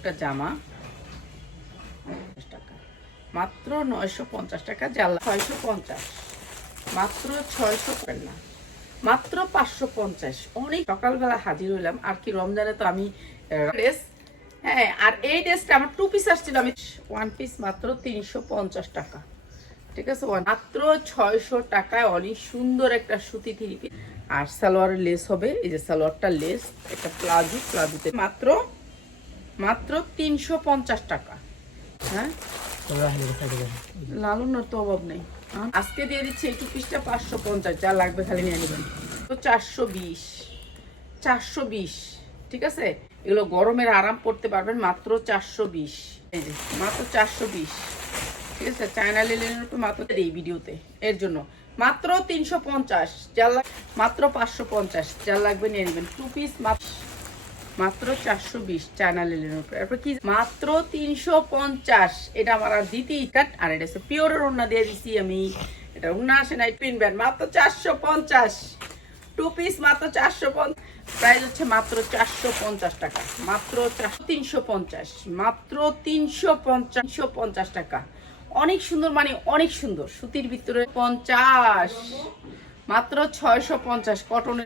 একটা জামা টাকা, মাত্র 950 টাকা। জাল্লা 650, মাত্র 600 না, মাত্র 550। অনেক সকালবেলা হাজির হইলাম। আর কি রমজানে তো আমি ড্রেস, হ্যাঁ, আর এই ড্রেসটা আমার 2 পিস আসছিল, আমি 1 পিস মাত্র 350 টাকা। ঠিক আছে, মাত্র 600 টাকায় অনেক সুন্দর একটা সুতি 3 পিস। আর সালোয়ারের লেস হবে, এই যে সালোয়ারটা লেস, একটা প্লাজোতে মাত্র 350 টাকা। হ্যাঁ, লালনের তো অভাব নেই। আজকে দিয়ে দিচ্ছি এই 2 পিসটা 550, যা লাগবে খালি নিয়ে নেবেন। তো 420, ঠিক আছে। এগুলো গরমের আরাম করতে পারবেন, মাত্র 420। এই যে মাত্র 420, ঠিক আছে। চায়না লিলেনের উপর মাত্র এই ভিডিওতে, এর জন্য মাত্র 350, যার মাত্র 550, যার লাগবে নিয়ে নেবেন। 2 পিস মাত্র 420 চায়না লিলেনের উপর। এরপর কি মাত্র 350, এটা আমার আর দ্বিতীয় কাট। আর এটা হচ্ছে পিওরের ওড়না দিয়ে দিছি আমি, এটা ওড়না আসে নাই, পিনবেন মাত্র 450। 2 পিস মাত্র 450, প্রাইস হচ্ছে মাত্র 450 টাকা, মাত্র 350, মাত্র 350 টাকা। অনেক সুন্দর, মানে অনেক সুন্দর সুতির ভিতরে 50, মাত্র 650 কটনের।